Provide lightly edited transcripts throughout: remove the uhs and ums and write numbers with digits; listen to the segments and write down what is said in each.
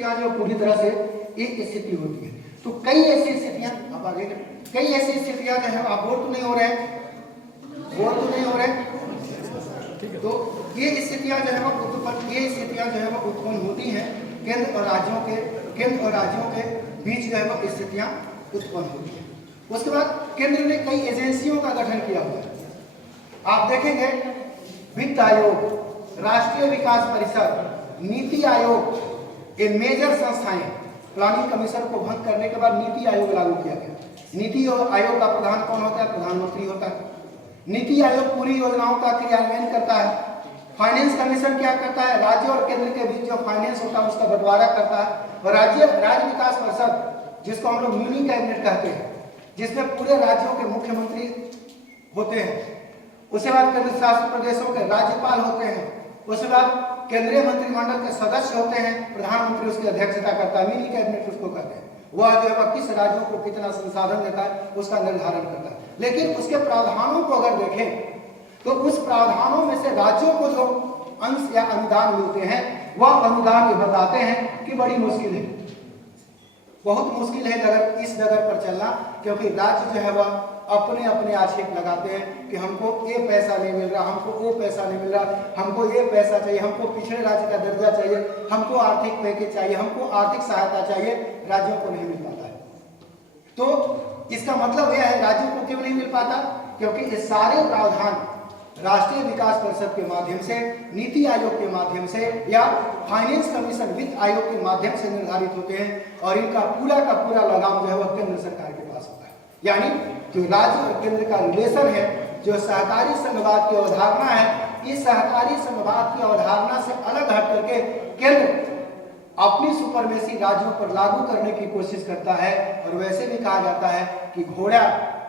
स्थितियां जो पूरी तरह से एक स्थिति होती है। तो कई ऐसी स्थितियां, आप आगे कई ऐसी स्थितियां जो है, आप बोर तो नहीं हो रहे हैं, बोर तो नहीं हो रहे हैं? तो ये स्थितियां जो है वो उत्पन्न होती हैं केंद्र और राज्यों के बीच जो है वो स्थितियां उत्पन्न होती है। उसके बाद केंद्र ने कई एजेंसियों का गठन किया हुआ है। आप देखेंगे वित्त आयोग, राष्ट्रीय विकास परिषद, नीति आयोग, ये मेजर संस्थाएं। प्लानिंग कमीशन को भंग करने के बाद नीति आयोग लागू किया गया। नीति आयोग का प्रधान कौन होता है? प्रधानमंत्री होता है। नीति आयोग पूरी योजनाओं का क्रियान्वयन करता है। फाइनेंस कमीशन क्या करता है? राज्य और केंद्र के बीच जो फाइनेंस होता है उसका बंटवारा करता है। और राज्य विकास परिषद, जिसको हम लोग मिनी कैबिनेट कहते हैं, जिसमें पूरे राज्यों के मुख्यमंत्री होते हैं। उसके बाद केंद्र शासित प्रदेशों के राज्यपाल होते हैं। उसके बाद केंद्रीय मंत्रिमंडल के सदस्य होते हैं, प्रधानमंत्री उसकी अध्यक्षता करता है। मिनी कैबिनेट उसको कहते हैं। वह जो है किस राज्यों को कितना संसाधन देता है उसका निर्धारण करता है। लेकिन उसके प्रावधानों को अगर देखें तो उस प्रावधानों में से राज्यों को जो अंश या अनुदान मिलते हैं वह अनुदान ये बताते हैं कि बड़ी मुश्किल है, बहुत मुश्किल है इस डगर पर चलना, क्योंकि राज्य जो है वह अपने अपने आक्षेप लगाते हैं कि हमको ये पैसा नहीं मिल रहा, हमको वो पैसा नहीं मिल रहा, हमको ये पैसा चाहिए, हमको पिछड़े राज्य का दर्जा चाहिए, हमको आर्थिक पैकेज चाहिए, हमको आर्थिक सहायता चाहिए। राज्यों को नहीं मिल पाता है। तो इसका मतलब यह है राज्यों को क्यों नहीं मिल पाता? क्योंकि ये सारे प्रावधान राष्ट्रीय विकास परिषद के माध्यम से, नीति आयोग के माध्यम से या फाइनेंस कमीशन वित्त आयोग के माध्यम से निर्धारित होते हैं और इनका पूरा का पूरा लगाम जो है वह केंद्र सरकार के पास होता है। यानी जो राज्य और केंद्र का रिलेशन है, जो सहकारी संघवाद की अवधारणा है, इस सहकारी संघवाद की अवधारणा से अलग हट करके केंद्र अपनी सुपरमेसी राज्यों पर लागू करने की कोशिश करता है। और वैसे भी कहा जाता है कि घोड़ा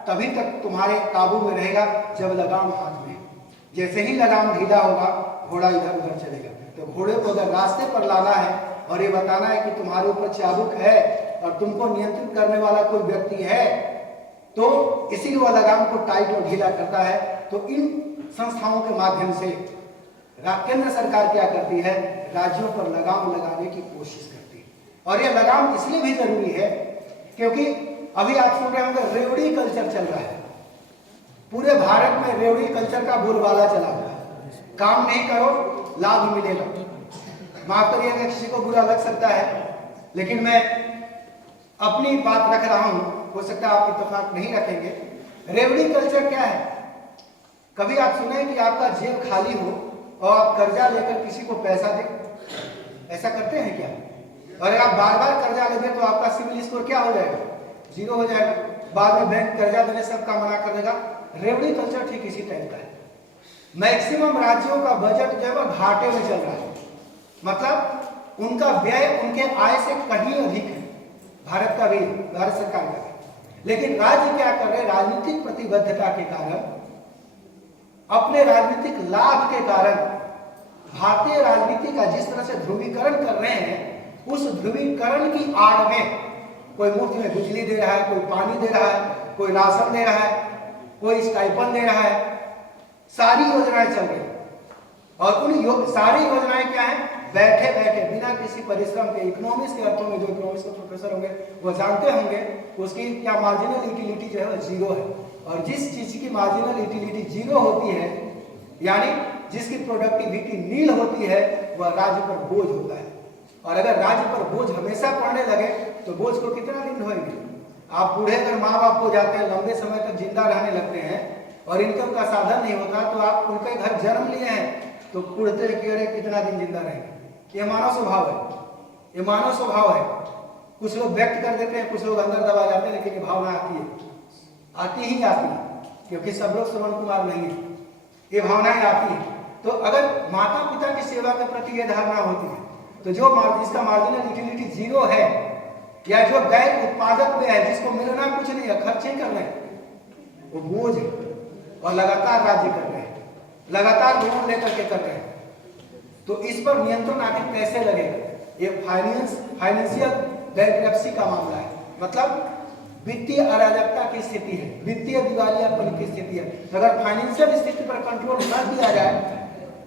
तभी तक तुम्हारे काबू में रहेगा जब लगाम हाथ में। जैसे ही लगाम ढीला होगा घोड़ा इधर उधर चलेगा। तो घोड़े को अगर रास्ते पर लाना है और ये बताना है कि तुम्हारे ऊपर चाबुक है और तुमको नियंत्रित करने वाला कोई व्यक्ति है, तो इसीलिए वह लगाम को टाइट और ढीला करता है। तो इन संस्थाओं के माध्यम से केंद्र सरकार क्या करती है? राज्यों पर लगाम लगाने की कोशिश करती है। और यह लगाम इसलिए भी जरूरी है क्योंकि अभी आप सुन रहे होंगे रेवड़ी कल्चर चल रहा है। पूरे भारत में रेवड़ी कल्चर का बोलबाला चला हुआ है। काम नहीं करो लाभ मिलेगा। माफ करिएगा किसी को बुरा लग सकता है, लेकिन मैं अपनी बात रख रहा हूं, हो सकता है आप इत्तेफाक नहीं रखेंगे। रेवड़ी कल्चर क्या है? कभी आप सुने कि आपका जेब खाली हो और आप कर्जा लेकर किसी को पैसा दे? ऐसा करते हैं क्या? और अगर आप बार बार कर्जा लेंगे तो आपका सिविल स्कोर क्या हो जाएगा? जीरो हो जाएगा। बाद में बैंक कर्जा देने सबका मना कर देगा। रेवड़ी कल्चर ठीक इसी टाइप का है। मैक्सिमम राज्यों का बजट जो है वह घाटे में चल रहा है, मतलब उनका व्यय उनके आय से कहीं अधिक है, भारत का भी, भारत सरकार का भी। लेकिन राज्य क्या कर रहे हैं? राजनीतिक प्रतिबद्धता के कारण, अपने राजनीतिक लाभ के कारण भारतीय राजनीति का जिस तरह से ध्रुवीकरण कर रहे हैं, उस ध्रुवीकरण की आड़ में कोई मुफ्त में बिजली दे रहा है, कोई पानी दे रहा है, कोई राशन दे रहा है, कोई स्टाइपेंड दे रहा है, सारी योजनाएं चल रही। और उन सारी योजनाएं क्या है? बैठे बैठे बिना किसी परिश्रम के, इकोनॉमिक्स के अर्थों में जो इकोनॉमिक्स के प्रोफेसर होंगे वो जानते होंगे, उसकी क्या मार्जिनल यूटिलिटी जो है वो जीरो है। और जिस चीज की मार्जिनल यूटिलिटी जीरो होती है, यानी जिसकी प्रोडक्टिविटी नील होती है, वह राज्य पर बोझ होता है। और अगर राज्य पर बोझ हमेशा पड़ने लगे तो बोझ को कितना दिन ढोएंगे? आप बूढ़े अगर माँ बाप हो जाते हैं, लंबे समय तक जिंदा रहने लगते हैं और इनकम का साधन नहीं होता, तो आप उनके घर जन्म लिए हैं तो कुड़ते हैं कि अरे कितना दिन जिंदा रहेंगे। ये मानव स्वभाव है, ये मानव स्वभाव है। कुछ लोग व्यक्त कर देते हैं, कुछ लोग अंदर दबा जाते हैं, लेकिन ये भावना आती है, आती ही आती है, क्योंकि सब लोग श्रवण कुमार नहीं है, ये भावनाएं आती है। तो अगर माता पिता की सेवा के प्रति ये धारणा होती है, तो जो जिसका मार्जिनल यूटिलिटी जीरो है या जो गैर उत्पादक में है, जिसको मिलना कुछ नहीं है, खर्चे कर रहे हैं, वो बोझ है। और लगातार राज्य कर रहे हैं, लगातार लोन लेकर के कर रहे हैं। तो इस पर नियंत्रण आखिर कैसे लगेगा? ये फाइनेंशियल बैंकरप्सी का मामला है, मतलब वित्तीय अराजकता की स्थिति है, वित्तीय दिवालियापन की स्थिति है। अगर फाइनेंशियल स्थिति पर कंट्रोल न किया जाए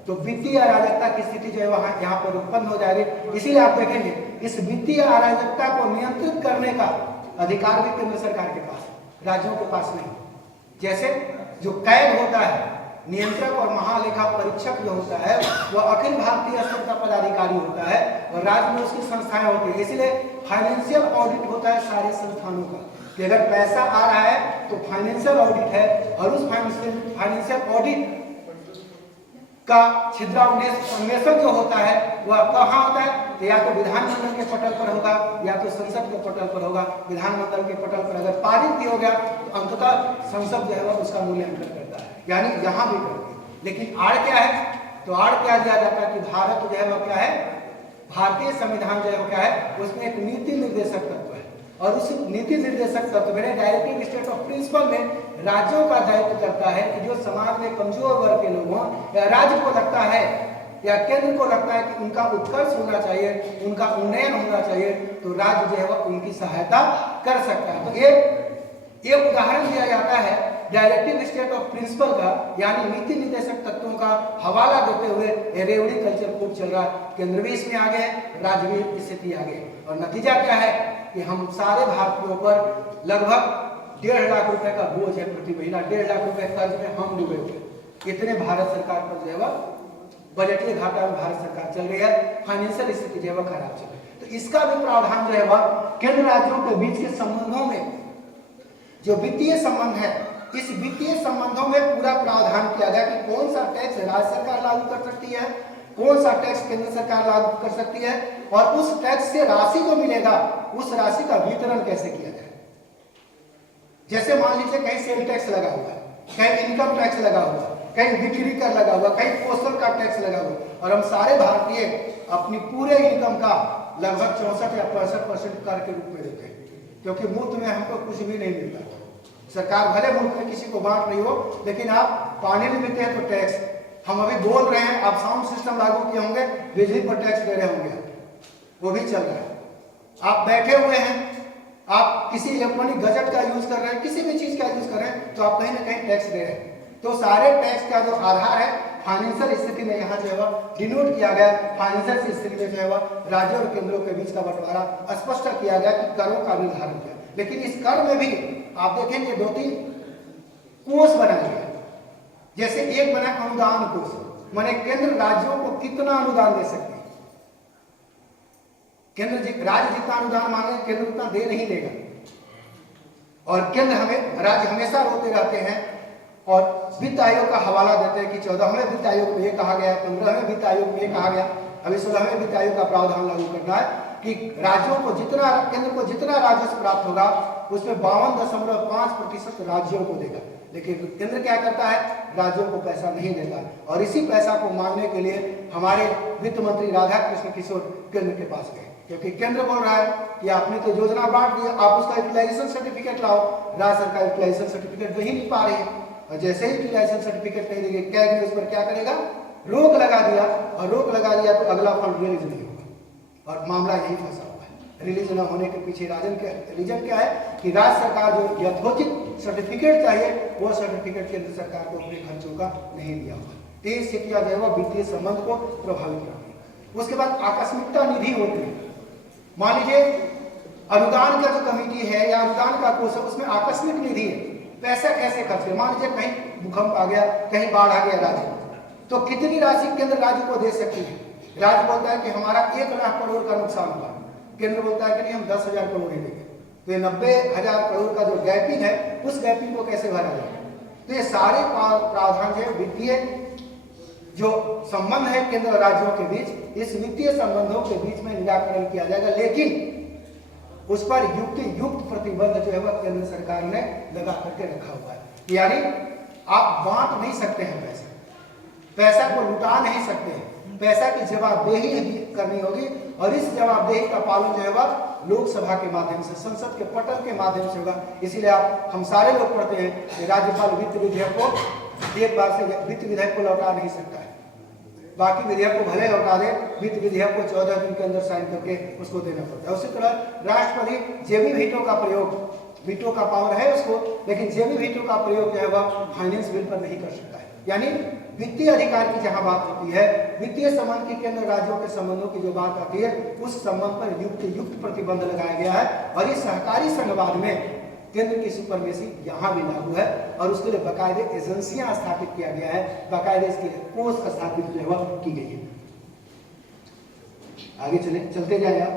तो वित्तीय अराजकता की स्थिति जो है वहां यहाँ पर उत्पन्न हो जाएगी। इसीलिए आप देखेंगे इस वित्तीय अराजकता को नियंत्रित करने का अधिकार भी केंद्र सरकार के पास, राज्यों के पास नहीं। जैसे जो कैग होता है, नियंत्रक और महालेखा परीक्षक जो होता है वह अखिल भारतीय स्तर का पदाधिकारी होता है और राज्य में उसकी संस्थाएं होती है। इसलिए फाइनेंशियल ऑडिट होता है सारे संस्थानों का, कि अगर पैसा आ रहा है तो फाइनेंशियल ऑडिट है, और उस फाइनेंशियल ऑडिट का छिद्रान्वेषण जो होता है वह कहाँ होता है, तो या तो विधानमंडल के पटल पर होगा या तो संसद के पटल पर होगा। विधानमंडल के पटल पर अगर पारित भी हो गया तो अंततः संसद जो है वह उसका मूल्यांकन करता है, यानी यहाँ भी करती है। लेकिन आड़ क्या है, तो आड़ क्या दिया जाता है कि भारत जो है वह क्या है, भारतीय संविधान जो है वो क्या है, उसमें एक नीति निर्देशक तत्व है, और उस नीति निर्देशक तत्व में डायरेक्टिव स्टेट ऑफ प्रिंसिपल में राज्यों का दायित्व करता है कि जो समाज में कमजोर वर्ग के लोगों या राज्य को लगता है या केंद्र को लगता है कि उनका उत्कर्ष होना चाहिए, उनका उन्नयन होना चाहिए, तो राज्य जो है वह उनकी सहायता कर सकता है। तो एक उदाहरण दिया जाता है डायरेक्टिव स्टेट ऑफ प्रिंसिपल का, यानी नीति निर्देशक तत्वों का हवाला देते हुए रेवड़ी कल्चर कोड चल रहा है। केंद्र भी इसमें आगे है, राज्य भी स्थिति आगे, और नतीजा क्या है कि हम सारे भारतीयों पर लगभग 1.5 लाख रुपए का बोझ है प्रति महीना। 1.5 लाख रुपए कर्ज में हम डूबे हुए। इतने भारत सरकार पर जो है वह बजटीय घाटा में भारत सरकार चल रही है, फाइनेंशियल स्थिति जो है वह खराब चल रही है। तो इसका भी प्रावधान जो है वह केंद्र राज्यों के बीच के संबंधों में, जो वित्तीय संबंध है, इस वित्तीय संबंधों में पूरा प्रावधान किया गया कि कौन सा टैक्स राज्य सरकार लागू कर सकती है, कौन सा टैक्स केंद्र सरकार लागू कर सकती है, और उस टैक्स से राशि जो मिलेगा उस राशि का वितरण कैसे किया जाए। जैसे मान लीजिए कहीं सेल टैक्स लगा हुआ है, कहीं इनकम टैक्स लगा हुआ है, कहीं बिक्री कर लगा हुआ, कहीं पोस्टल का टैक्स लगा हुआ, और हम सारे भारतीय अपनी पूरे इनकम का लगभग 64 या 65% कर के रूप में देते हैं, क्योंकि मुफ्त में हमको कुछ भी नहीं मिलता। सरकार भले मुफ्त में किसी को बांट रही हो, लेकिन आप पानी भी पीते हैं तो टैक्स। हम अभी बोल रहे हैं, आप साउंड सिस्टम लागू किए होंगे, बिजली पर टैक्स दे रहे होंगे, वो भी चल रहा है। आप बैठे हुए हैं, आप किसी इलेक्ट्रॉनिक गजट का यूज कर रहे हैं, किसी भी चीज का यूज कर रहे हैं, तो आप कहीं ना कहीं टैक्स दे रहे हैं। तो सारे टैक्स का जो आधार है फाइनेंशियल स्थिति में यहाँ जो है वह डिनोट किया गया। फाइनेंशियल स्थिति में जो है वह राज्यों और केंद्रों के बीच का बंटवारा स्पष्ट किया गया कि करों का निर्धारण किया। लेकिन इस कर में भी आप देखेंगे 2-3 कोष बनाए गए। जैसे एक बना अनुदान कोष, माने केंद्र राज्यों को कितना अनुदान दे सकते हैं। राज्य जितना अनुदान मांगे केंद्र उतना दे नहीं देगा, और राज्य हमेशा रोते रहते हैं और वित्त आयोग का हवाला देते हैं कि 14वें वित्त आयोग में ये कहा गया, 15वें वित्त आयोग में ये कहा गया, अभी 16वें वित्त आयोग का प्रावधान लागू करना है कि राज्यों को केंद्र को जितना राजस्व प्राप्त होगा उसमें 52.5% राज्यों को देगा। लेकिन केंद्र क्या करता है, राज्यों को पैसा नहीं देता, और इसी पैसा को मांगने के लिए हमारे वित्त मंत्री राधा कृष्ण किशोर केंद्र के पास गए, क्योंकि केंद्र बोल रहा है कि आपने तो योजना बांट दी, आप उसका यूटिलाइजेशन सर्टिफिकेट लाओ। राज्य सरकार यूटिलाइजेशन सर्टिफिकेट दे ही नहीं पा रही है, और जैसे ही यूटिलाइजेशन सर्टिफिकेट नहीं देगी, कैग ने उस पर क्या करेगा, रोक लगा दिया, और रोक लगा दिया तो अगला फंड रिलीज नहीं होगा, और मामला यही फंसा हुआ है। रिलीज न होने के पीछे रीजन क्या है कि राज्य सरकार जो यथोचित सर्टिफिकेट चाहिए वो सर्टिफिकेट केंद्र सरकार को अपने खर्चों का नहीं दिया हुआ। तेज से किया जाएगा वित्तीय संबंध को प्रभावित करना। उसके बाद आकस्मिकता निधि होती है। मान लीजिए अनुदान का जो कमेटी है या अनुदान का कोष है, उसमें आकस्मिक निधि है, पैसा कैसे खर्च है। मान लीजिए कहीं भूकंप आ गया, कहीं बाढ़ आ गया राज्य, तो कितनी राशि केंद्र राज्य को दे सकती है। राज्य बोलता है कि हमारा 1 लाख करोड़ का नुकसान हुआ, केंद्र बोलता है कि नहीं हम 10,000 करोड़ ही देंगे। तो ये 90,000 करोड़ का जो गैपिंग है, उस गैपिंग को कैसे भरा जाए। तो ये सारे प्रावधान जो वित्तीय जो संबंध है केंद्र और राज्यों के बीच, इस वित्तीय संबंधों के बीच में निराकरण किया जाएगा, लेकिन उस पर युक्त प्रतिबंध जो है वह केंद्र सरकार ने लगा करके रखा हुआ है। यानी आप बांट नहीं सकते हैं, पैसा को लुटा नहीं सकते हैं, पैसा की जवाबदेही करनी होगी, और इस जवाबदेही का पालन जो है वह लोकसभा के माध्यम से, संसद के पटल के माध्यम से होगा। इसीलिए हम सारे लोग पढ़ते हैं कि राज्यपाल वित्त विधेयक को एक बार से वित्त विधेयक को लौटा नहीं सकता है, बाकी विधेयक को भले लौटा दे, वित्त विधेयक को 14 दिन के अंदर साइन करके उसको देना पड़ता है। उसी तरह राष्ट्रपति जेबी वीटो का प्रयोग, वीटो का पावर है उसको, लेकिन जेबी वीटो का प्रयोग जो है वह फाइनेंस बिल पर नहीं कर सकता है। यानी वित्तीय अधिकार की जहां बात होती है, वित्तीय संबंध की केंद्र राज्यों के संबंधों की जो बात आती है, उस संबंध पर युक्त प्रतिबंध लगाया गया है। और इस सहकारी संघवाद में केंद्र की सुपरमेसी यहाँ भी लागू है और उसके लिए बाकायदे एजेंसियां स्थापित किया गया है, बाकायदे इसके लिए कोष स्थापित जो है की गई है। आगे चलते जाए आप,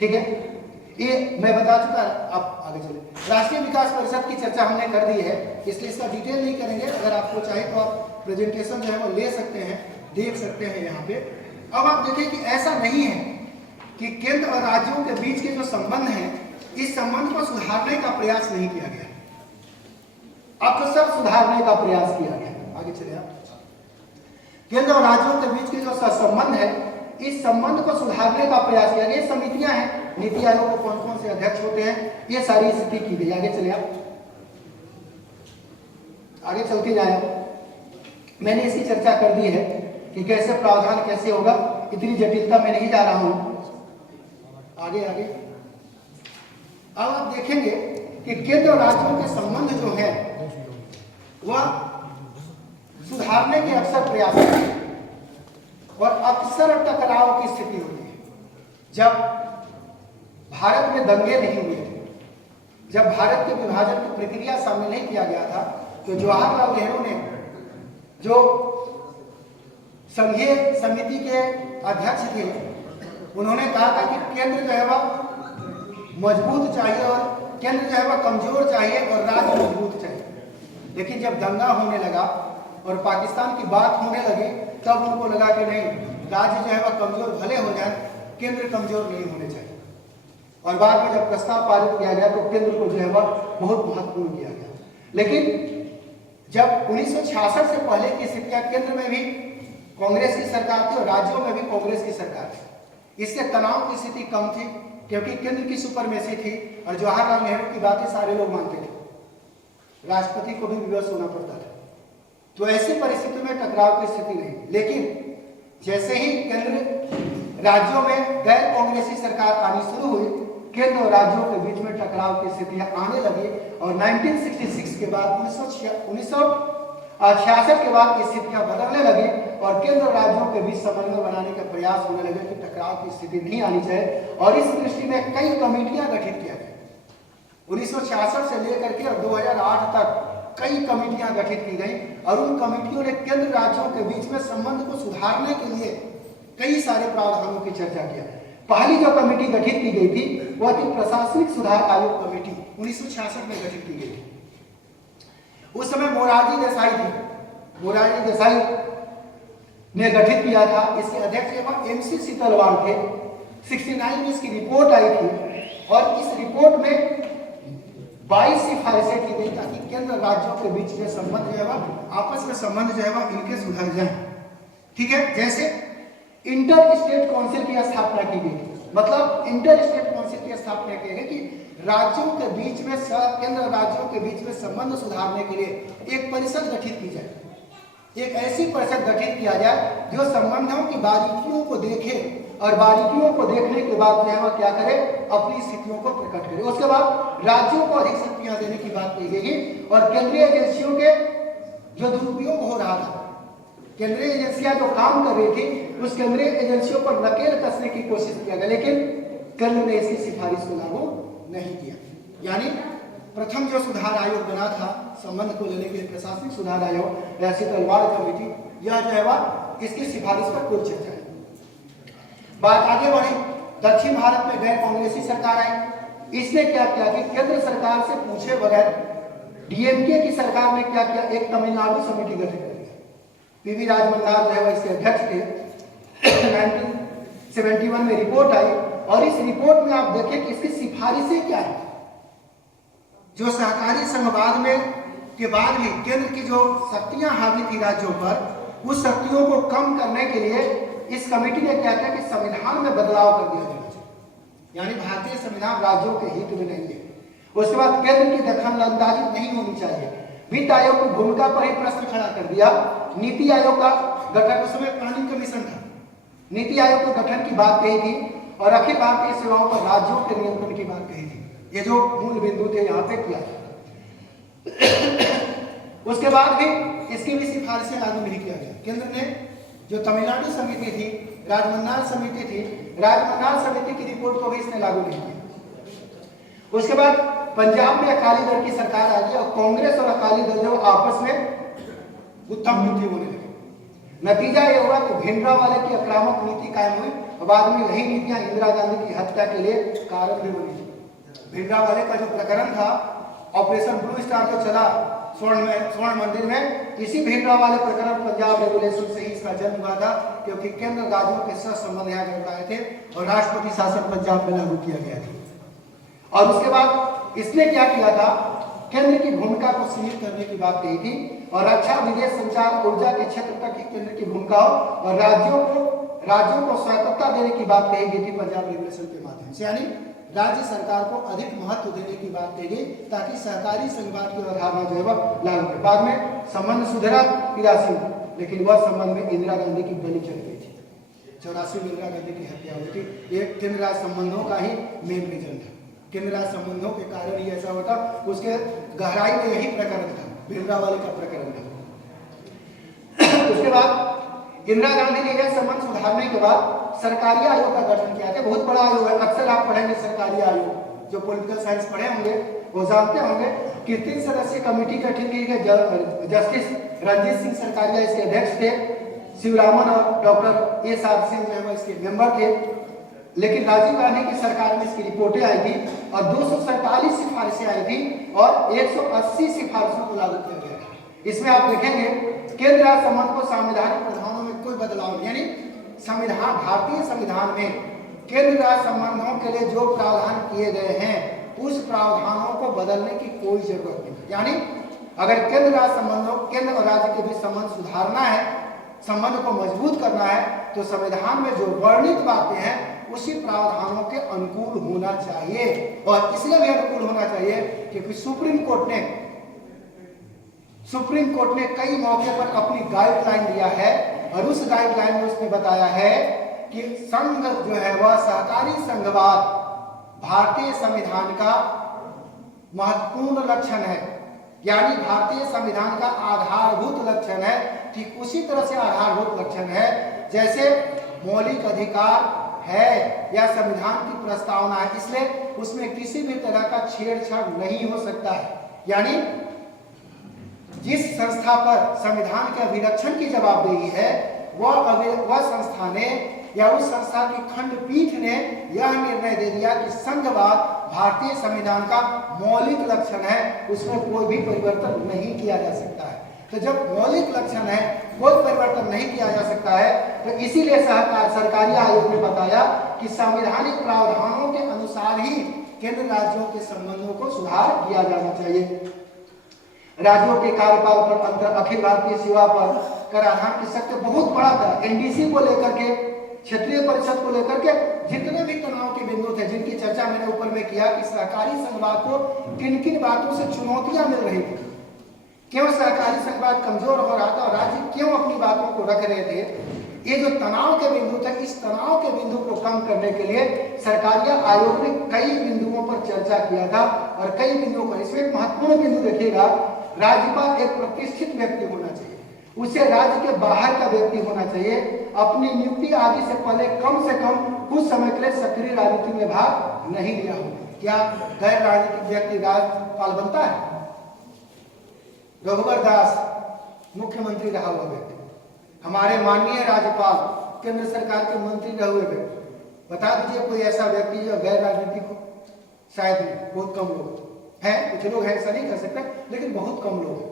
ठीक है। ये मैं बता चुका, आप आगे चले। राष्ट्रीय विकास परिषद की चर्चा हमने कर दी है, इसलिए इसका डिटेल नहीं करेंगे। अगर आपको चाहे तो आप प्रेजेंटेशन जो है वो ले सकते हैं, देख सकते हैं यहाँ पे। अब आप देखें कि ऐसा नहीं है कि केंद्र और राज्यों के बीच के जो संबंध है, इस संबंध को सुधारने का प्रयास नहीं किया गया। अब तो सब सुधारने का प्रयास किया गया। आगे चले आप। केंद्र और राज्यों के बीच के जो संबंध है, इस संबंध को सुधारने का प्रयास किया गया। समितियां हैं, नीति आयोग को कौन कौन से अध्यक्ष होते हैं, ये सारी स्थिति की गई। आगे चले आप, आगे चलते जाए। मैंने इसकी चर्चा कर दी है कि कैसे प्रावधान कैसे होगा, इतनी जटिलता में नहीं जा रहा हूं। आगे आगे अब आप देखेंगे कि केंद्र और राज्यों के संबंध जो है वह सुधारने के अक्सर प्रयास करते हैं और अक्सर टकराव की स्थिति होती है। जब भारत में दंगे नहीं हुए थे, जब भारत के विभाजन की प्रक्रिया शामिल नहीं किया गया था, तो जवाहरलाल नेहरू ने जो संघीय समिति के अध्यक्ष थे, उन्होंने कहा था कि केंद्र जो है वह मजबूत चाहिए और केंद्र जो है वह कमजोर चाहिए और राज्य मजबूत चाहिए। लेकिन जब दंगा होने लगा और पाकिस्तान की बात होने लगी, तब उनको लगा कि नहीं, राज्य जो है वह कमजोर भले हो जाए, केंद्र कमजोर नहीं होने चाहिए। और बाद में जब प्रस्ताव पारित किया गया तो केंद्र को जो है वह बहुत महत्वपूर्ण किया गया। लेकिन जब 1966 से पहले की स्थितियां, केंद्र में भी कांग्रेस की सरकार थी और राज्यों में भी कांग्रेस की सरकार थी, इससे तनाव की स्थिति कम थी क्योंकि केंद्र की सुपरमेसी थी और जवाहरलाल नेहरू की बातें सारे लोग मानते थे, राष्ट्रपति को भी विवश होना पड़ता था। तो ऐसी परिस्थिति में टकराव की स्थिति नहीं। लेकिन जैसे ही केंद्र राज्यों में गैर कांग्रेसी सरकार आनी शुरू हुई, केंद्र और राज्यों के बीच में टकराव की स्थितियां आने लगी और 1966 के बाद 1966 के बाद स्थितियां बदलने लगी और केंद्र और राज्यों के बीच समन्वय बनाने का प्रयास होने लगे कि टकराव की स्थिति नहीं आनी चाहिए। और इस दृष्टि में कई कमेटियां गठित किया गया। 1966 से लेकर के 2008 तक कई कमेटियां गठित की गई और उन कमेटियों ने केंद्र राज्यों के बीच में संबंध को सुधारने के लिए कई सारे प्रावधानों की चर्चा किया। पहली जो कमेटी गठित की गई थी वह थी प्रशासनिक सुधार आयोग कमेटी, 1966 में गठित की गई थी। उस समय मोरारजी देसाई थे, मोरारजी देसाई ने गठित किया था। इसके अध्यक्ष एवं एमसी सीतलवाड़ थे। 69 में इसकी रिपोर्ट आई थी और इस रिपोर्ट में 22 सिफारिशें की गई ताकि केंद्र राज्यों के बीच के संबंध जो है वह आपस में संबंध जो है वह इनके सुधर जाए। ठीक है, जैसे इंटर स्टेट काउंसिल की स्थापना की गई थी। मतलब इंटर स्टेट काउंसिल की स्थापना की गई कि राज्यों के बीच में, केंद्र राज्यों के बीच में संबंध सुधारने के लिए एक परिषद गठित की जाए। एक ऐसी परिषद गठित किया जाए जो संबंधों की बारीकियों को देखे और बारीकियों को देखने के बाद जो है वह क्या करे, अपनी स्थितियों को प्रकट करे। उसके बाद राज्यों को अधिक शक्तियां देने की बात की गई और केंद्रीय एजेंसियों के जो दुरुपयोग हो रहा था, केंद्रीय एजेंसियां जो काम कर रही थी, उस केंद्रीय एजेंसियों पर नकेल कसने की कोशिश किया गया, लेकिन केंद्र ने इसकी सिफारिश को लागू नहीं किया। यानी प्रथम जो सुधार आयोग बना था संबंध को लेने के लिए, प्रशासनिक सुधार आयोग या सीतलवाड़ कमेटी, यह जो है वह इसकी सिफारिश पर कोई चर्चा नहीं। बात आगे बढ़ी, दक्षिण भारत में गैर कांग्रेसी सरकार आई। इसने क्या किया कि केंद्र सरकार से पूछे बगैर डीएमके की सरकार ने क्या किया, एक तमिलनाडु समिति गठित कर दी। पीवी राजमन्नार जो है इसके अध्यक्ष थे। 1971 में रिपोर्ट आई और इस रिपोर्ट में आप देखें कि इसकी सिफारिशें क्या है। जो सहकारी संघवाद में के बाद भी केंद्र की जो शक्तियां हावी थी राज्यों पर, उस शक्तियों को कम करने के लिए इस कमेटी ने क्या किया कि संविधान में बदलाव कर दिया जाना चाहिए। यानी भारतीय संविधान राज्यों के हित में नहीं है। उसके बाद केंद्र की दखलंदाजी नहीं होनी चाहिए। वित्त आयोग की भूमिका पर ही प्रश्न खड़ा कर दिया। नीति आयोग का गठन, उस समय प्लानिंग कमीशन था, नीति आयोग के गठन की बात कही थी और अखिल भारतीय सेवाओं पर राज्यों के नियंत्रण की बात कही थी। ये जो मूल बिंदु थे यहाँ पे किया। उसके बाद भी इसकी भी सिफारिशें लागू नहीं किया गया। केंद्र ने जो तमिलनाडु समिति थी, राजमन्नार समिति थी, राजमन्नार समिति की रिपोर्ट को भी इसने लागू नहीं किया। उसके बाद पंजाब में अकाली दल की सरकार आ गई और कांग्रेस और अकाली दल जो आपस में गुत्थम गुत्थी होने लगे। नतीजा ये हुआ कि भिंडरावाले की आक्रामक नीति कायम हुई और बाद में यही नीतियां इंदिरा गांधी की हत्या के लिए कारक भी बनी थी। भिंडरावाले का जो प्रकरण था, ऑपरेशन ब्लू स्टार जो चला स्वर्ण मंदिर में, इसी भिंडरावाले प्रकरण पंजाब रेगुलेशन से ही इसका जन्म हुआ था, क्योंकि केंद्र राज्यों के सह संबंध यहाँ गड़बड़ाए थे और राष्ट्रपति शासन पंजाब में लागू किया गया था। और उसके बाद इसने क्या किया था, केंद्र की भूमिका को सीमित करने की बात कही थी और रक्षा, विदेश, संचार, ऊर्जा के क्षेत्र तक ही केंद्र की भूमिका हो और राज्यों को स्वायत्तता देने की बात कही गई थी पंजाब रेगुलेशन के माध्यम से, यानी राज्य सरकार को अधिक महत्व देने की बात कही गई ताकि सहकारी संघवाद की अवधारणा जो है वह लागू हो। बाद में संबंध सुधरा 83, लेकिन वह संबंध में इंदिरा गांधी की बलि चढ़ गई थी। 84 में इंदिरा गांधी की हत्या हुई थी। ये केंद्र राज्य संबंधों का ही मेन रीजन था। केंद्र राज्य संबंधों के कारण ही ऐसा होता, उसके गहराई में यही प्रकरण था, भिंडरावाले का प्रकरण था। उसके बाद इंदिरा गांधी ने यह संबंध सुधारने के बाद सरकारी आयोग का गठन किया था। बहुत बड़ा आयोग है, अक्सर आप पढ़ेंगे सरकारी आयोग, जो पॉलिटिकल साइंस पढ़े होंगे वो जानते होंगे कि 3 सदस्यीय कमेटी गठित की गई। जस्टिस रंजीत सिंह सरकारिया इसके अध्यक्ष थे, शिवरामन और डॉक्टर ए साध सिंह जो है इसके मेंबर थे। लेकिन राजीव गांधी की सरकार में इसकी रिपोर्टें आई थी और 247 सिफारिशें आई थी और 180 सिफारिशों को लागू किया गया था। इसमें आप देखेंगे केंद्र राज्य संबंध को संवैधानिक प्रावधानों में कोई बदलाव नहीं, यानी संविधान, भारतीय संविधान में केंद्र राज्य संबंधों के लिए जो प्रावधान किए गए हैं उस प्रावधानों को बदलने की कोई जरूरत नहीं। यानी अगर केंद्र राज्य संबंधों, केंद्र और राज्य के बीच संबंध सुधारना है, संबंध को मजबूत करना है, तो संविधान में जो वर्णित बातें हैं उसी प्रावधानों के अनुकूल होना चाहिए। और इसलिए भी अनुकूल होना चाहिए क्योंकि सुप्रीम कोर्ट ने कई मौके पर अपनी गाइडलाइन दिया है और उस गाइडलाइन में उसने बताया है कि संघ जो है वह सहकारी संघवाद भारतीय संविधान का महत्वपूर्ण लक्षण है, यानी भारतीय संविधान का आधारभूत लक्षण है। ठीक उसी तरह से आधारभूत लक्षण है जैसे मौलिक अधिकार है या संविधान की प्रस्तावना है, इसलिए उसमें किसी भी तरह का छेड़छाड़ नहीं हो सकता है। यानी जिस संस्था पर संविधान के अभिरक्षण की जवाबदेही है वह संस्था ने या उस संस्था की खंडपीठ ने यह निर्णय दे दिया कि संघवाद भारतीय संविधान का मौलिक लक्षण है, उसमें कोई भी परिवर्तन नहीं किया जा सकता है। तो जब मौलिक लक्षण है, कोई परिवर्तन नहीं किया जा सकता है, तो इसीलिए सरकारी आयोग ने बताया कि संवैधानिक प्रावधानों के अनुसार ही केंद्र राज्यों के संबंधों को सुधार किया जाना चाहिए। राज्यों के कार्यकाल पर अंतर, अखिल भारतीय सेवा पर कराधान की शक्ति बहुत बड़ा था। एनडीसी को लेकर के, क्षेत्रीय परिषद को लेकर के जितने भी तनाव के बिंदु थे, जिनकी चर्चा मैंने ऊपर में किया कि सहकारी संघवाद को किन किन बातों से चुनौतियां मिल रही थी, क्यों सहकारी संघवाद कमजोर हो रहा था और राज्य क्यों अपनी बातों को रख रहे थे, ये जो तनाव के बिंदु थे, इस तनाव के बिंदु को कम करने के लिए सरकारी आयोग ने कई बिंदुओं पर चर्चा किया था और कई बिंदुओं पर, इसमें एक महत्वपूर्ण बिंदु देखिएगा, राज्यपाल एक प्रतिष्ठित व्यक्ति होना चाहिए, उसे राज्य के बाहर का व्यक्ति होना चाहिए, अपनी नियुक्ति आदि से पहले कम से कम कुछ समय के लिए सक्रिय राजनीति में भाग नहीं लिया हो। क्या गैर राजनीतिक व्यक्ति राज्यपाल बनता है? रघुवर दास मुख्यमंत्री रहा हुआ व्यक्ति, हमारे माननीय राज्यपाल केंद्र सरकार के मंत्री रहे हुए व्यक्ति, बता दीजिए कोई ऐसा व्यक्ति जो गैर राजनीतिक हो? शायद नहीं, बहुत कम लोग हैं, कुछ लोग हैं, ऐसा नहीं कर सकते, लेकिन बहुत कम लोग हैं,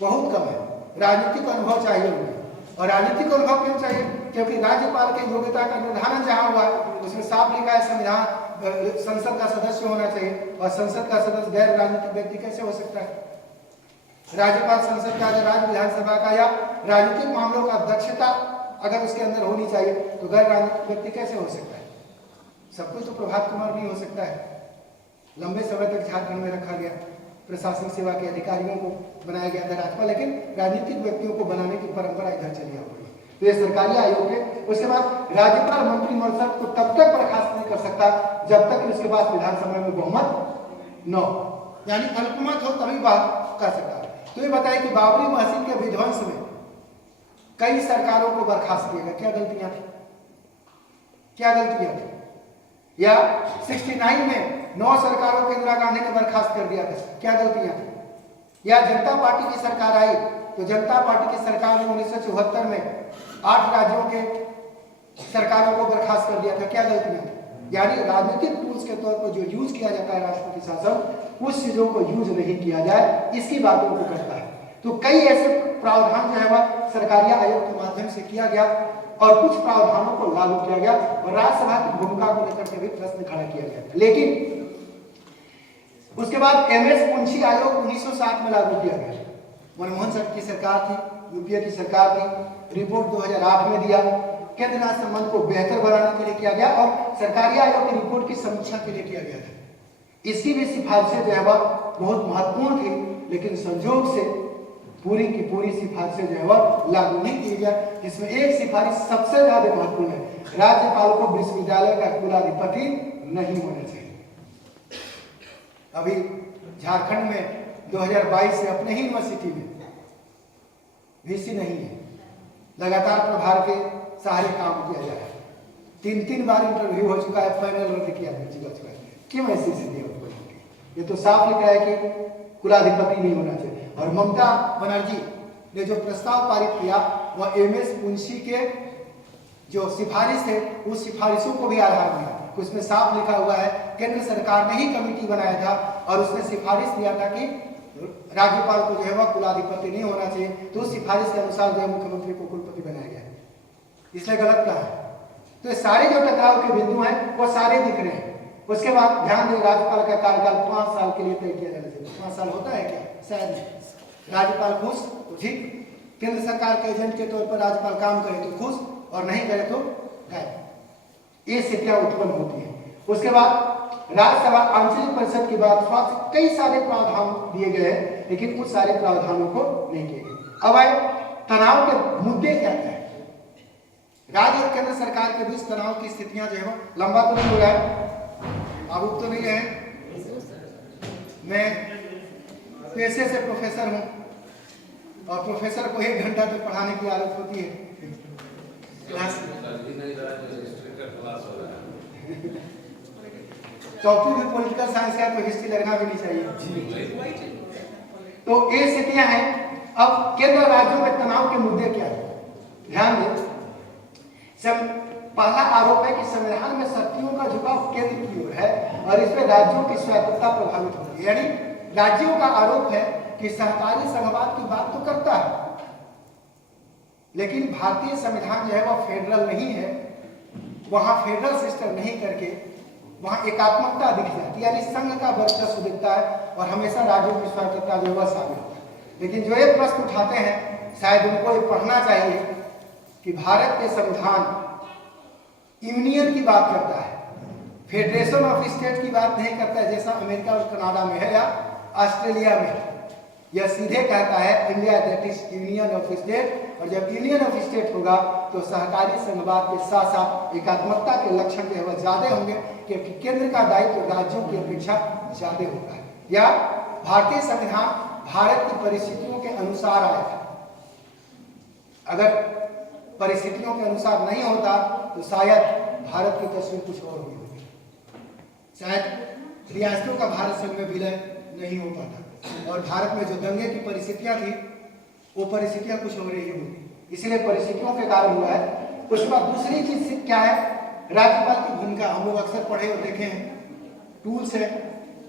बहुत कम है। राजनीतिक अनुभव चाहिए उन्हें, और राजनीतिक अनुभव क्यों चाहिए? क्योंकि राज्यपाल की योग्यता का निर्धारण जहां हुआ उसमें साफ लिखा है संविधान संसद का सदस्य होना चाहिए, और संसद का सदस्य गैर राजनीतिक व्यक्ति कैसे हो सकता है? राज्यपाल संसद का, राज्य विधानसभा का या राजनीतिक मामलों का दक्षता अगर उसके अंदर होनी चाहिए तो गैर राजनीतिक व्यक्ति कैसे हो सकता है? सब कुछ तो प्रभात कुमार नहीं हो सकता है। लंबे समय तक झारखंड में रखा गया, प्रशासनिक सेवा के अधिकारियों को बनाया गया था राज्यपाल, लेकिन राजनीतिक व्यक्तियों को बनाने की परंपरा इधर चली आ रही है। तो ये सरकारी आयोग है। उसके बाद राज्यपाल मंत्रिमंडल को तब तक बर्खास्त नहीं कर सकता जब तक उसके पास विधानसभा में बहुमत न हो, यानी अल्पमत हो तभी बात कर सकता है। तो ये बताइए कि बाबरी मस्जिद के विध्वंस में कई सरकारों को बर्खास्त किया गया, क्या गलतियां थी? क्या गलतियां थी? या 69 में 9 सरकारों को इंदिरा गांधी ने बर्खास्त कर दिया था, क्या गलतियां थी? या जनता पार्टी की सरकार आई तो जनता पार्टी की सरकार ने 1974 में 8 राज्यों के सरकारों को बर्खास्त कर दिया था, क्या गलतियां थी? यानी राजनीतिक टूल्स के तौर पर जो यूज किया जाता है राष्ट्रपति शासन, उस चीजों को यूज नहीं किया जाए, इसकी बातों को करता है। तो कई ऐसे प्रावधान जो है वह सरकारी आयोग के माध्यम से किया गया और कुछ प्रावधानों को लागू किया गया और राज्यसभा की भूमिका को लेकर के भी प्रश्न खड़ा किया गया। लेकिन उसके बाद एमएस पुंछी आयोग 1960 में लागू किया गया। मनमोहन सिंह की सरकार थी, यूपीए की सरकार थी, रिपोर्ट 2008 में दिया, केंद्र राज्य संबंध को बेहतर बनाने के लिए किया गया और सरकारी आयोग की रिपोर्ट की समीक्षा के लिए किया गया था। इसकी भी सिफारिशें जो है वह बहुत महत्वपूर्ण थी, लेकिन संजोग से पूरी की पूरी सिफारिशें जो है वह लागू नहीं की गई। इसमें एक सिफारिश सबसे ज्यादा महत्वपूर्ण है, राज्यपाल को विश्वविद्यालय का कुलाधिपति नहीं होना चाहिए। अभी झारखंड में 2022 से अपने ही यूनिवर्सिटी में वीसी नहीं है, लगातार प्रभार के सहारे काम किया जा रहा है। 3 बार इंटरव्यू हो चुका है, फाइनल रद्द किया जा चुका है। क्यों ऐसी स्थिति उत्पन्न होती है? ये तो साफ लिखा है कि कुलाधिपति नहीं होना चाहिए। और ममता बनर्जी ने जो प्रस्ताव पारित किया वह एमएस पुंछी के जो सिफारिश है उस सिफारिशों को भी आधार दिया। उसमें साफ लिखा हुआ है केंद्र सरकार ने ही कमेटी बनाया था और उसने सिफारिश दिया था कि राज्यपाल को जो है वह कुलाधिपति नहीं होना चाहिए, तो उस सिफारिश के अनुसार जो है मुख्यमंत्री को कुलपति बनाया गया। इसलिए गलत कहा है। तो ये सारे जो टकराव के बिंदु हैं वो सारे दिख रहे हैं। उसके बाद ध्यान दें, राज्यपाल का कार्यकाल 5 साल के लिए तय किया जाना चाहिए। 5 साल होता है क्या? शायद नहीं। राज्यपाल खुश तो ठीक, केंद्र सरकार के एजेंट के तौर पर राज्यपाल काम करे तो खुश और नहीं करे तो गायब। ये स्थितियां उत्पन्न होती है। उसके बाद राज्यसभा आंचलिक परिषद की बात कई सारे प्रावधान दिए गए हैं, लेकिन उस सारे प्रावधानों को नहीं किए गए। अब आए तनाव के मुद्दे क्या क्या है? राज्य और केंद्र सरकार के बीच तनाव की स्थितियां जो है लंबा तो नहीं हो रहा है, आरूप तो नहीं है। मैं पेशे से प्रोफेसर हूं और प्रोफेसर को 1 घंटा तक पढ़ाने की आदत होती है क्लास टॉपिक भी पॉलिटिकल साइंस का, तो हिस्ट्री लगना भी नहीं चाहिए। तो ये स्थितियां हैं। अब केंद्र राज्यों में तनाव के मुद्दे क्या है? ध्यान दें, पहला आरोप है कि संविधान में शक्तियों का झुकाव केंद्र की ओर है और इसमें राज्यों की स्वायत्तता प्रभावित होती है। यानी राज्यों का आरोप है कि सहकारी संघवाद की बात तो करता है, लेकिन भारतीय संविधान जो है वह फेडरल नहीं है। वहां फेडरल सिस्टम नहीं करके वहां एकात्मकता दिख जाती है, यानी संघ का वर्चस्व दिखता है और हमेशा राज्यों की स्वायत्तता जो है वह शामिल होता है। लेकिन जो ये प्रश्न उठाते हैं, शायद उनको ये पढ़ना चाहिए कि भारत के संविधान यूनियन की बात करता है, फेडरेशन ऑफ स्टेट की बात नहीं करता है जैसा अमेरिका और कनाडा में है या ऑस्ट्रेलिया में। यह सीधे कहता है India that is union of state, और जब यूनियन ऑफ स्टेट होगा तो सहकारी संघवाद के साथ साथ एकात्मकता के लक्षण जो है वह ज्यादा होंगे, क्योंकि केंद्र का दायित्व राज्यों की अपेक्षा ज्यादा होता है। या भारतीय संविधान भारत की परिस्थितियों के अनुसार आया था। अगर परिस्थितियों के अनुसार नहीं होता तो शायद भारत की तस्वीर कुछ और हुई होगी। शायद रियासतों का भारत संघ में विलय नहीं हो पाता और भारत में जो दंगे की परिस्थितियां थी वो परिस्थितियां कुछ हो रही होगी। इसलिए परिस्थितियों के कारण हुआ है। उसके बाद दूसरी चीज क्या है? राज्यपाल की भूमिका हम लोग अक्सर पढ़े और देखे हैं। टूल्स है,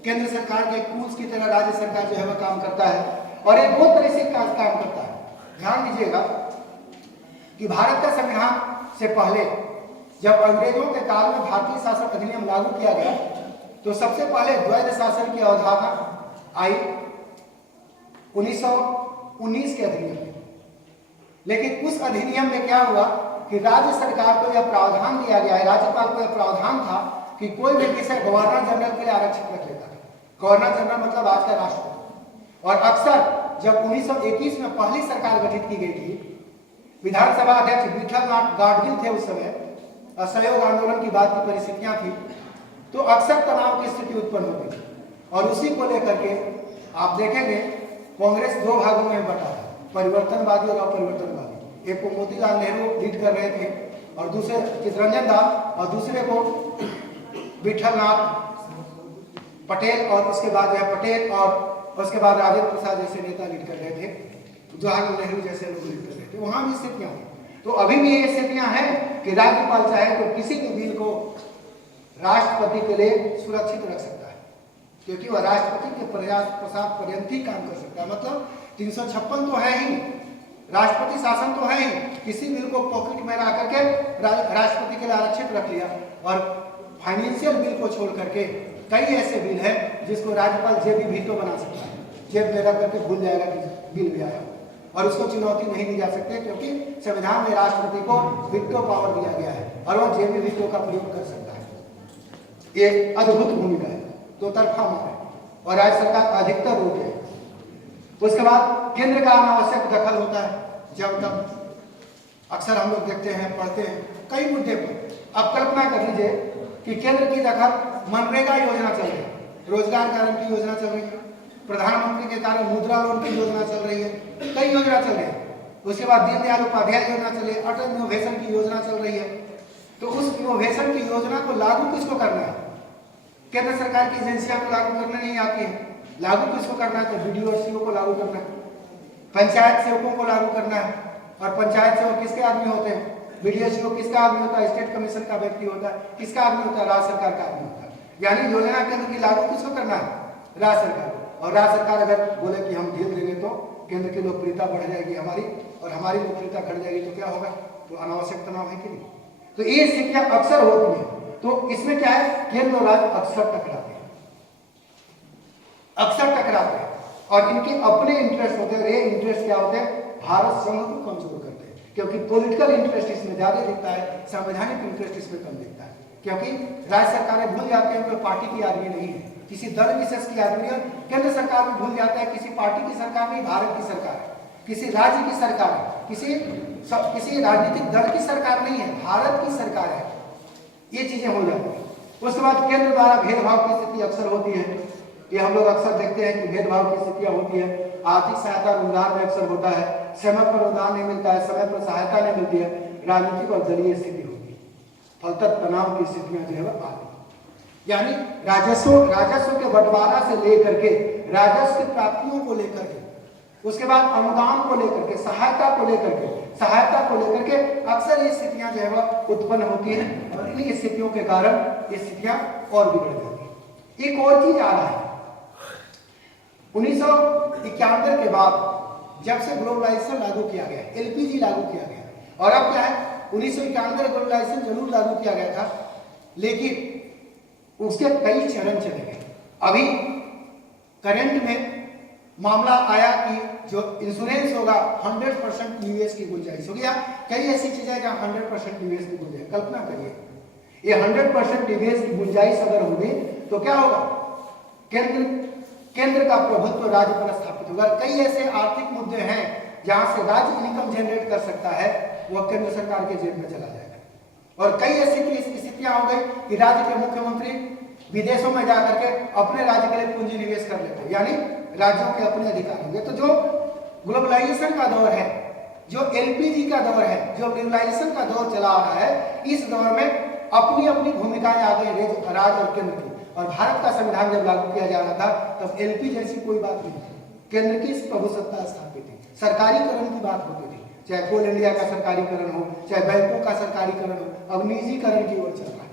केंद्र सरकार के टूल्स की तरह राज्य सरकार जो है वह काम करता है और ये 2 तरह से काम करता है। ध्यान दीजिएगा कि भारत का संविधान से पहले जब अंग्रेजों के काल में भारतीय शासन अधिनियम लागू किया गया तो सबसे पहले द्वैध शासन की अवधारणा आई 1919 के अधिनियम में। लेकिन उस अधिनियम में क्या हुआ कि राज्य सरकार को यह प्रावधान दिया गया है, राज्यपाल को यह प्रावधान था कि कोई भी विषय गवर्नर जनरल के लिए आरक्षित रख लेता था। गवर्नर जनरल मतलब आज का राष्ट्रपति। और अक्सर जब 1921 में पहली सरकार गठित की गई थी, विधानसभा अध्यक्ष विठलनाथ गाडगिल थे उस समय, असहयोग आंदोलन की बात की परिस्थितियां थी, तो अक्सर तनाव की स्थिति उत्पन्न होती थी। और उसी को लेकर के आप देखेंगे कांग्रेस दो भागों में बटा था, परिवर्तनवादी और अपरिवर्तनवादी। एक को मोतीलाल नेहरू लीड कर रहे थे और दूसरे चित्तरंजन दास, और दूसरे को विठलनाथ पटेल, और उसके बाद जो है पटेल, और उसके बाद राजेंद्र प्रसाद जैसे नेता लीड कर रहे थे, जवाहरलाल नेहरू जैसे लोग लीड कर रहे थे। वहां भी स्थितियां थी। तो अभी भी ये स्थितियां हैं कि राज्यपाल चाहे तो किसी भी बिल को राष्ट्रपति के लिए सुरक्षित रख सकता है, क्योंकि वह राष्ट्रपति के प्रसाद पर्यंत ही काम कर सकता है। मतलब 356 तो है ही, राष्ट्रपति शासन तो है ही, किसी बिल को पॉकेट में ला करके राष्ट्रपति के लिए आरक्षित रख लिया। और फाइनेंशियल बिल को छोड़ करके कई ऐसे बिल है जिसको राज्यपाल जेबी वीटो बना सकता है, जेब में रख करके भूल जाएगा कि बिल भी आया, और उसको चुनौती नहीं दी जा सकती, क्योंकि संविधान में राष्ट्रपति को वीटो पावर दिया गया है और वह जेबी वीटो का प्रयोग कर सकता है। ये अद्भुत भूमिका है, दो तरफा मार है, और राज्य सरकार अधिकतर रोक है। उसके बाद केंद्र का अनावश्यक दखल होता है, जब तक अक्सर हम लोग देखते हैं, पढ़ते हैं कई मुद्दे पर। अब कल्पना कर लीजिए कि केंद्र की दखल, मनरेगा योजना चल रही है, रोजगार गारंटी योजना चल रही है, प्रधानमंत्री के कारण मुद्रा लोन की योजना चल रही है, कई योजना चल रही है। उसके बाद दीनदयाल उपाध्याय योजना चल रही है, अटल इनोवेशन की योजना चल रही है। तो उस इनोवेशन की योजना को लागू किसको करना है? केंद्र सरकार की एजेंसियां को लागू करने नहीं आती है। लागू किसको करना है? तो बीडीओ और सीओ को लागू करना है, पंचायत सेवकों को लागू करना है। और पंचायत सेवक किसके आदमी होते हैं? बीडीओ सीओ किसका आदमी होता है? स्टेट कमीशन का व्यक्ति होता है। किसका आदमी होता है? राज्य सरकार का आदमी होता है। यानी योजना केंद्र की लागू किसको करना है? राज्य सरकार को। और राज्य सरकार अगर बोले कि हम ढील देंगे तो केंद्र की लोकप्रियता बढ़ जाएगी हमारी, और हमारी लोकप्रियता घट जाएगी, तो क्या होगा? तो अनावश्यक तनाव है कि नहीं? तो ये स्थितियां अक्सर होती है। तो इसमें क्या है? केंद्र और राज्य अक्सर टकराते हैं, अक्सर टकराते हैं, और इनके अपने इंटरेस्ट होते हैं। ये इंटरेस्ट क्या होते हैं? भारत संघ को कमजोर करते हैं, क्योंकि पॉलिटिकल इंटरेस्ट इसमें ज्यादा दिखता है, संवैधानिक इंटरेस्ट इसमें कम दिखता है। क्योंकि राज्य सरकारें भूल जाते हैं कोई पार्टी की आदमी नहीं है, किसी दल विशेष की आदमी है। केंद्र सरकार भी भूल जाता है किसी पार्टी की सरकार नहीं, भारत की सरकार है, किसी राज्य की सरकार है, किसी राजनीतिक दल की सरकार नहीं है, भारत की सरकार है। ये चीजें हो जाती है। उसके बाद केंद्र द्वारा भेदभाव की स्थिति अक्सर होती है। ये हम लोग अक्सर देखते हैं कि भेदभाव की स्थितियां होती है। आर्थिक सहायता अनुदान में अक्सर होता है, समय पर अनुदान नहीं मिलता है, समय पर सहायता नहीं मिलती है, राजनीतिक और दलीय स्थिति होती है, फलतः तनाव की स्थितियां जो है आती है। यानी राजस्व के बंटवारा से लेकर के, राजस्व की प्राप्तियों को लेकर के, उसके बाद अनुदान को लेकर के, सहायता को लेकर के अक्सर ये स्थितियां जो है वह उत्पन्न होती हैं, और इन स्थितियों के कारण ये स्थितियां और बिगड़ जाती है। एक और चीज आ रहा है, 1991 के बाद जब से ग्लोबलाइजेशन लागू किया गया, एलपीजी लागू किया गया, और अब क्या है, 1991 ग्लोबलाइजेशन जरूर लागू किया गया था, लेकिन उसके कई चरण चले गए। अभी करंट में मामला आया कि जो इंश्योरेंस होगा 100% निवेश की गुंजाइश होगी। कई ऐसी चीजें जहां 100% निवेश की गुंजाइश, कल्पना करिए ये 100% निवेश की गुंजाइश अगर होगी तो क्या होगा? केंद्र का प्रभुत्व राज्य पर स्थापित होगा। कई ऐसे आर्थिक मुद्दे हैं जहां से राज्य इनकम जनरेट कर सकता है, वह केंद्र सरकार के जेब में चला जाएगा। और कई ऐसी स्थितियां हो गई कि राज्य के मुख्यमंत्री विदेशों में जाकर के अपने राज्य के लिए पूंजी निवेश कर लेते हैं, यानी राज्यों के अपने अधिकार होंगे। तो जो ग्लोबलाइजेशन का दौर है, जो एलपीजी का दौर है, जो ग्लोबलाइजेशन का दौर चला आ रहा है, इस दौर में अपनी अपनी भूमिकाएं आ गई राज्य और केंद्र की। और भारत का संविधान जब लागू किया जा रहा था तब एलपी जैसी कोई बात नहीं थी, केंद्र की प्रभुसत्ता स्थापित थी, सरकारीकरण की बात होती थी, चाहे कोल इंडिया का सरकारीकरण हो, चाहे बैंकों का सरकारीकरण हो। अब निजीकरण की ओर चल रहा है,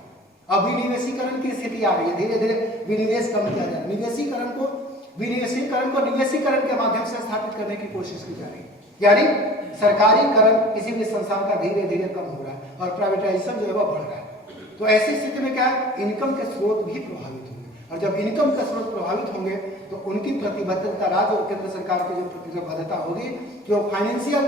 अब विनिवेशीकरण की स्थिति आ रही है, धीरे धीरे विनिवेश कम किया जा रहा है, विनिवेशीकरण को निवेशीकरण के माध्यम से स्थापित करने की कोशिश की जा रही है। यानी सरकारीकरण किसी भी संस्थान का धीरे धीरे कम हो रहा है और प्राइवेटाइजेशन जो है वह बढ़ रहा है। तो ऐसी स्थिति में क्या है, इनकम के स्रोत भी प्रभावित होंगे, और जब इनकम के स्रोत प्रभावित होंगे तो उनकी प्रतिबद्धता, राज्य और केंद्र सरकार की जो प्रतिबद्धता होगी, जो फाइनेंशियल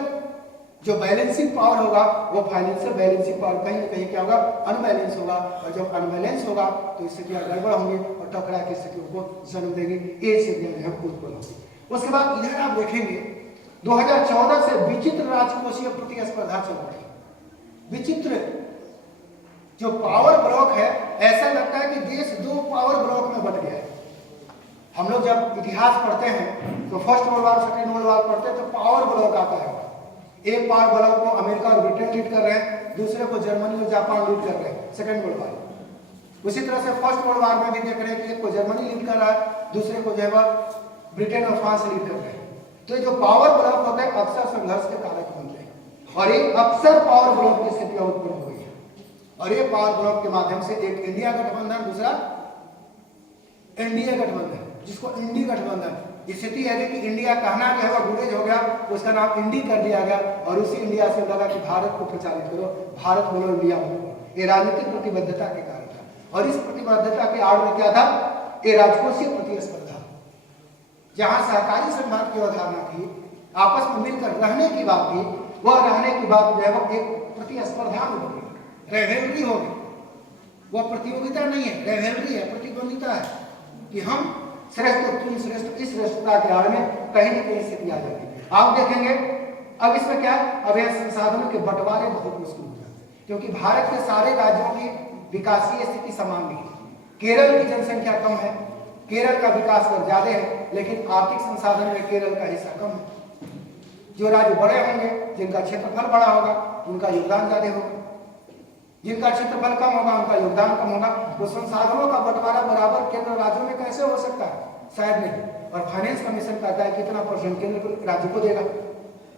जो बैलेंसिंग पावर होगा, वो फाइनेंशियल बैलेंसिंग पावर कहीं ना कहीं क्या होगा, अनबैलेंस होगा। और जब अनबैलेंस होगा तो स्थितियां गड़बड़ होंगी और टकरा की स्थितियों को जन्म देगी, ये स्थितियां जो है उत्पन्न होगी। उसके बाद इधर आप देखेंगे 2014 से विचित्र राजकोषीय प्रतिस्पर्धा चल रही है। विचित्र जो पावर ब्लॉक है, ऐसा लगता है कि देश दो पावर ब्लॉक में बट गया है। हम लोग जब इतिहास पढ़ते हैं तो first world war, second world war पढ़ते हैं तो पावर ब्लॉक आता है। एक पावर ब्लॉक को अमेरिका और ब्रिटेन लीड कर रहे हैं, दूसरे को जर्मनी और जापान लीड कर रहे हैं सेकेंड वर्ल्ड वॉर। उसी तरह से फर्स्ट वर्ल्ड वॉर में भी देख रहे हैं कि एक को जर्मनी लीड कर रहा है, दूसरे को जो है ब्रिटेन और फ्रांस लीड कर रहे हैं। तो जो पावर ब्लॉक होते हैं अक्सर संघर्ष के कारक बनते हैं और ये अक्सर पावर ब्लॉक की स्थितियां उत्पन्न हो गई है। और ये पावर ब्लॉक के माध्यम से एक इंडिया गठबंधन, दूसरा एनडीए गठबंधन, जिसको इंडी गठबंधन, स्थिति है कि इंडिया कहना जो है गुरेज हो गया, उसका नाम इंडी कर दिया गया और उसी इंडिया से लगा कि भारत को प्रचारित करो, भारत बोलो इंडिया बोलो। ये राजनीतिक प्रतिबद्धता के कारण था और इस प्रतिबद्धता के आड़ में क्या था, ये राजकोषीय प्रतिस्पर्धा, जहां सहकारी संघात की अवधारणा थी, आपस में मिलकर रहने की बात थी, वह रहने की बात जो है वो एक प्रतिस्पर्धा में हो गई, रेवेलरी हो गई। वह प्रतियोगिता नहीं है, रेवेलरी है, प्रतिद्वंदिता है कि हम श्रेष्ठ, तुम श्रेष्ठ। इस श्रेष्ठता के आड़ में कहीं न कहीं स्थिति आ जाती है। आप देखेंगे अब इसमें क्या है, अब यह संसाधनों के बंटवारे बहुत मुश्किल हो जाते हैं क्योंकि भारत के सारे राज्यों की विकासीय स्थिति समान नहीं है। केरल की जनसंख्या कम है, केरल का विकास दर ज्यादा है, लेकिन आर्थिक संसाधन में केरल का हिस्सा कम है। जो राज्य बड़े होंगे, जिनका क्षेत्रफल बड़ा होगा, उनका योगदान ज्यादा होगा, जिनका क्षेत्रफल कम होगा उनका योगदान कम होगा। तो संसाधनों का बंटवारा बराबर केंद्र राज्यों में कैसे हो सकता है, शायद नहीं। और फाइनेंस कमीशन कहता है कितना परसेंट केंद्र राज्य को देगा,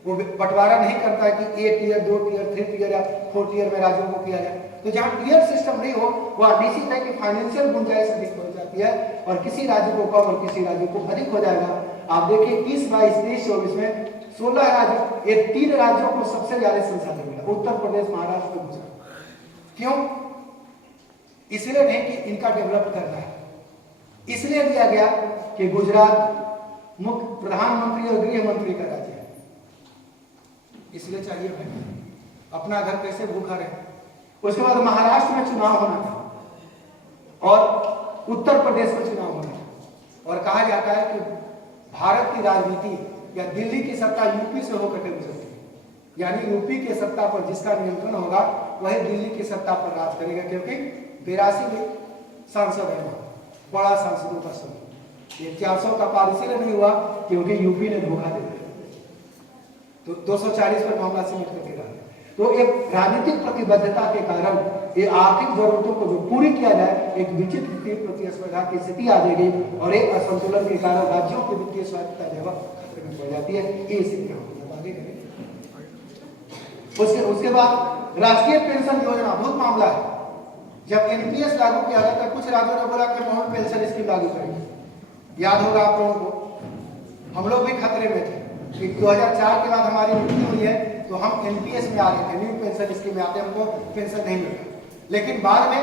वो बंटवारा नहीं करता है कि 1 टीयर 2 टीयर 3 टीयर या 4 टीयर में राज्यों को किया जाए। तो जहां टीयर सिस्टम नहीं हो वह निश्चित है कि फाइनेंशियल गुंजाइश अधिक हो जाती है और किसी राज्य को कम और किसी राज्य को अधिक हो जाएगा। आप देखिए 20, 22, 23, 24 में 16 राज्य, ये 3 राज्यों को सबसे ज्यादा संसाधन मिला, उत्तर प्रदेश, महाराष्ट्र, गुजरात। क्यों? इसलिए नहीं कि इनका डेवलप करना है, इसलिए दिया गया कि गुजरात मुख्य प्रधानमंत्री और गृह मंत्री का राज्य है, इसलिए चाहिए भाई अपना घर कैसे भूखा रहे। उसके बाद महाराष्ट्र में चुनाव होना था और उत्तर प्रदेश में चुनाव होना था और कहा जाता है कि भारत की राजनीति या दिल्ली की सत्ता यूपी से होकर के गुजरती है, यानी यूपी के सत्ता पर जिसका नियंत्रण होगा वही दिल्ली की सत्ता पर राज करेगा, क्योंकि 82 सांसद है, बड़ा सांसदों का समूह। ये 400 का पार इसलिए नहीं हुआ क्योंकि यूपी ने धोखा दे दिया, तो 240 पर मामला सीमित करके रहा। तो एक राजनीतिक प्रतिबद्धता के कारण ये आर्थिक जरूरतों को जो पूरी किया जाए, एक विचित्र प्रतिस्पर्धा की स्थिति आ जाएगी और एक असंतुलन के कारण राज्यों की वित्तीय स्वायत्तता जो खतरे में पड़ जाती है। ये स्थितियां उसके बाद राष्ट्रीय पेंशन योजना बहुत मामला है। जब एनपीएस लागू किया गया था, कुछ राज्यों ने बोला कि हम पेंशन स्कीम लागू करेंगे। याद होगा आप लोगों को, हम लोग भी खतरे में थे कि 2004 के बाद हमारी मृत्यु हुई है तो हम एनपीएस में आ रहे थे, न्यू पेंशन स्कीम में आते, हमको पेंशन नहीं मिलता। लेकिन बाद में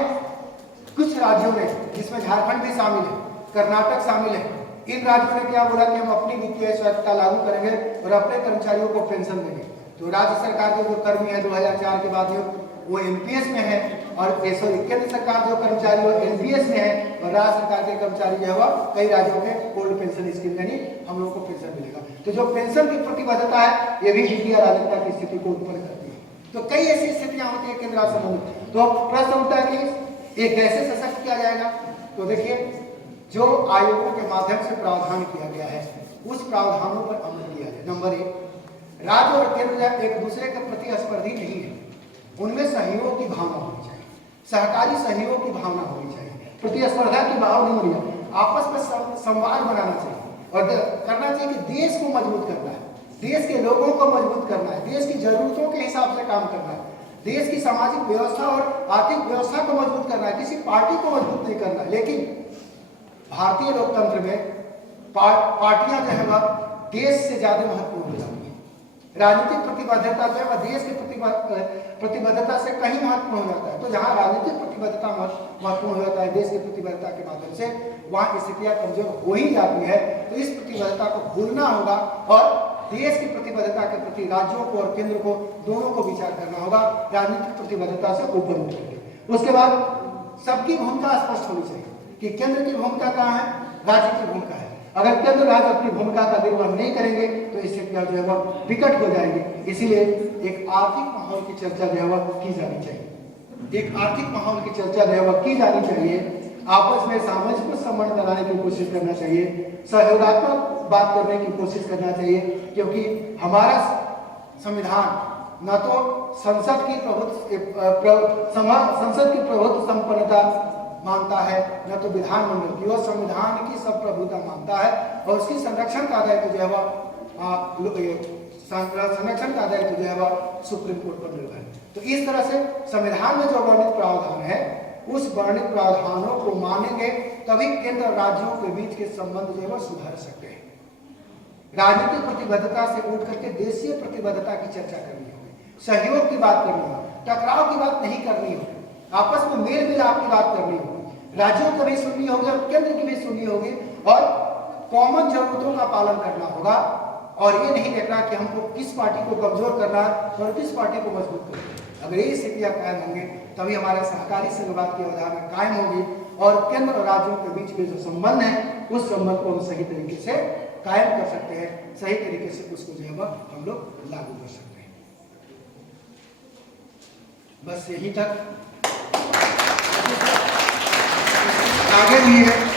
कुछ राज्यों ने, जिसमें झारखंड भी शामिल है, कर्नाटक शामिल है, इन राज्यों ने क्या बोला कि हम अपनी वित्तीय स्वायत्तता लागू करेंगे और अपने कर्मचारियों को पेंशन देंगे। तो राज्य सरकार के जो कर्मी है 2004 के बाद वो एनपीएस में है और केंद्र सरकार जो कर्मचारी वो एनपीएस में है और राज्य सरकार के कर्मचारी जो है कई राज्यों में ओल्ड पेंशन स्कीम, यानी हम लोग को पेंशन मिलेगा। तो जो पेंशन की प्रतिबद्धता है ये भी वित्तीय अराजकता की स्थिति को उत्पन्न करती है। तो कई ऐसी स्थितियां होती है केंद्र राज्य समूह। तो प्रश्न उठता है कि ये कैसे सशक्त किया जाएगा। तो देखिए, जो आयोगों के माध्यम से प्रावधान किया गया है उस प्रावधानों पर अमल किया जाए। नंबर 1, राज्य और केंद्र एक दूसरे के प्रतिस्पर्धी नहीं है, उनमें सहयोग की भावना होनी चाहिए, सहकारी सहयोग की भावना होनी चाहिए, प्रतिस्पर्धा की भाव नहीं होनी चाहिए, आपस में संवाद बनाना चाहिए और करना चाहिए कि देश को मजबूत करना है, देश के लोगों को मजबूत करना है, देश की जरूरतों के हिसाब से काम करना है, देश की सामाजिक व्यवस्था और आर्थिक व्यवस्था को मजबूत करना है, किसी पार्टी को मजबूत नहीं करना है। लेकिन भारतीय लोकतंत्र में पार्टियां जो है वह देश से ज्यादा महत्वपूर्ण हो जाती है। राजनीतिक प्रतिबद्धता जो है देश की प्रतिबद्धता से कहीं महत्वपूर्ण हो जाता है। तो जहां राजनीतिक प्रतिबद्धता महत्वपूर्ण हो जाता है देश की प्रतिबद्धता के माध्यम से, वहां स्थितियां कमजोर हो ही जाती है। तो इस प्रतिबद्धता को भूलना होगा और देश की प्रतिबद्धता के प्रति राज्यों को और केंद्र को दोनों को विचार करना होगा, राजनीतिक प्रतिबद्धता से ऊपर उठेंगे। उसके बाद सबकी भूमिका स्पष्ट होनी चाहिए कि केंद्र की भूमिका कहाँ है, राज्य की भूमिका है। अगर केंद्र राज्य अपनी भूमिका का निर्वहन नहीं करेंगे तो स्थितियां जो है वह विकट हो जाएंगी। इसीलिए एक आर्थिक माहौल की चर्चा जो है वह की जानी चाहिए, एक आर्थिक माहौल की चर्चा जो है वह की जानी चाहिए। आपस में सामंजस्य संबंध बनाने की कोशिश करना चाहिए, सहयोगात्मक बात करने की कोशिश करना चाहिए, क्योंकि हमारा संविधान न तो संसद की प्रभुत्व संपन्नता मानता है, न तो विधानमंडल की, और संविधान की सब प्रभुता मानता है, और उसकी संरक्षण का दायित्व जो है वह संरक्षण का दायित्व जो है वह सुप्रीम कोर्ट पर निर्भर है। तो इस तरह से संविधान में जो वर्णित प्रावधान है, उस वर्णित प्रावधानों को मानेंगे तभी केंद्र और राज्यों के बीच के संबंध जो है वह सुधर सकते हैं। राजनीतिक प्रतिबद्धता से उठ करके देशीय प्रतिबद्धता की चर्चा करनी होगी, सहयोग की बात करनी होगी, टकराव की बात नहीं करनी होगी, आपस में मेल मिलाप की बात करनी होगी, राज्यों की भी सुननी होगी और केंद्र की भी सुननी होगी, और कॉमन जरूरतों का पालन करना होगा, और ये नहीं देखना कि हमको किस पार्टी को कमजोर करना है और किस पार्टी को मजबूत करना है। अगर ये स्थितियां कायम होंगी तभी हमारे सहकारी संघवाद की अवधारणा कायम होगी, और केंद्र और राज्यों के बीच के जो संबंध है उस संबंध को हम सही तरीके से कायम कर सकते हैं, सही तरीके से उसको जो है हम लोग लागू कर सकते हैं। बस यही तक, आगे भी है।